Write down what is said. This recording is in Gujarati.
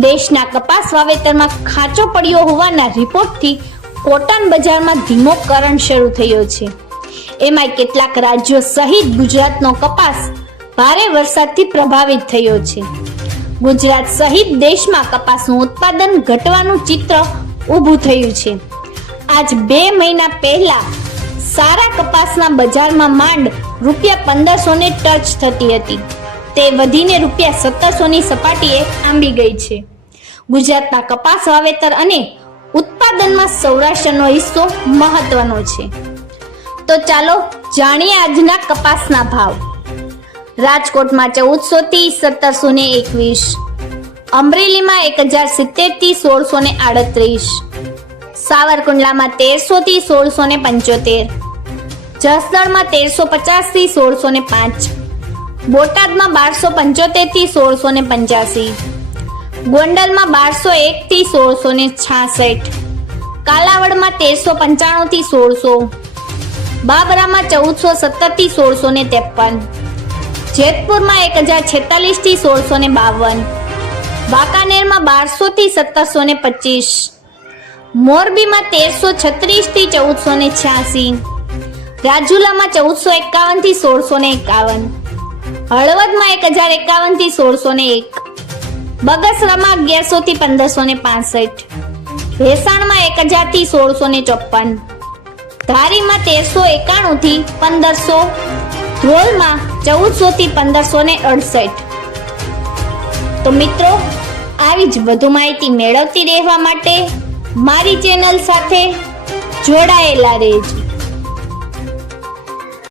દેશના કપાસ વાવેતરમાં ખાંચો પડ્યો હોવાના રિપોર્ટથી કોટન બજારમાં ધીમો કરણ શરૂ થયો છે. એમાંય કેટલાક રાજ્યો સહિત ગુજરાતનો કપાસ ભારે વરસાદથી પ્રભાવિત થયો છે. ગુજરાત સહિત દેશમાં કપાસનું ઉત્પાદન ઘટવાનું ચિત્ર ઊભું થયું છે. આજ બે મહિના પહેલા સારા કપાસના બજારમાં માંડ રૂપિયા પંદરસો ને ટચ થતી હતી. તે વધીને રૂપિયા સત્તરસોની સપાટીએ આંબી ગઈ છે. ગુજરાતના કપાસ વાવેતર અને ઉત્પાદનમાં સૌરાષ્ટ્રનો હિસ્સો મહત્વનો છે. તો ચાલો જાણીએ આજના કપાસના ભાવ. રાજકોટમાં ચૌદસો થી સત્તરસો ને એકવીસ. અમરેલીમાં એક હજાર સિત્તેરથી સોળસો ને આડત્રીસ. સાવરકુંડલામાં તેરસો થી સોળસો ને પંચોતેર. જસદણમાં તેરસો પચાસથી સોળસો ને પાંચ. બોટાદમાં બારસો પંચોતેરથી સોળસો ને પંચ્યાસી. ગોંડલમાં બારસો એક થી સોળસો ને છાસઠ. કાલાવડમાં તેરસો પંચાણું થી સોળસો. બાબરામાં ચૌદસો સત્તરથી સોળસો ને ત્રેપન. જેતપુરમાં એક હજાર છેતાલીસથી સોળસો ને બાવન. વાંકાનેરમાં બારસો થી સત્તરસો ને પચીસ. મોરબીમાં તેરસો છત્રીસથી ચૌદસો ને છ્યાસી. રાજુલામાં ચૌદસો એકાવનથી સોળસો ને એકાવન. હળવદમાં એક હજાર એકાવનથી સોળસો ને એક. બગસરામાં અગિયારસો થી પંદરસો ને પાસઠ. ભેસાણમાં એક હજારથી સોળસો ને ચોપન ધારીમાં તેરસો એકાણું થી પંદરસો. ધ્રોલમાં ચૌદસો થી પંદરસો ને અડસઠ. તો મિત્રો, આવી જ વધુ માહિતી મેળવતી રહેવા માટે મારી ચેનલ સાથે જોડાયેલા રહેજો.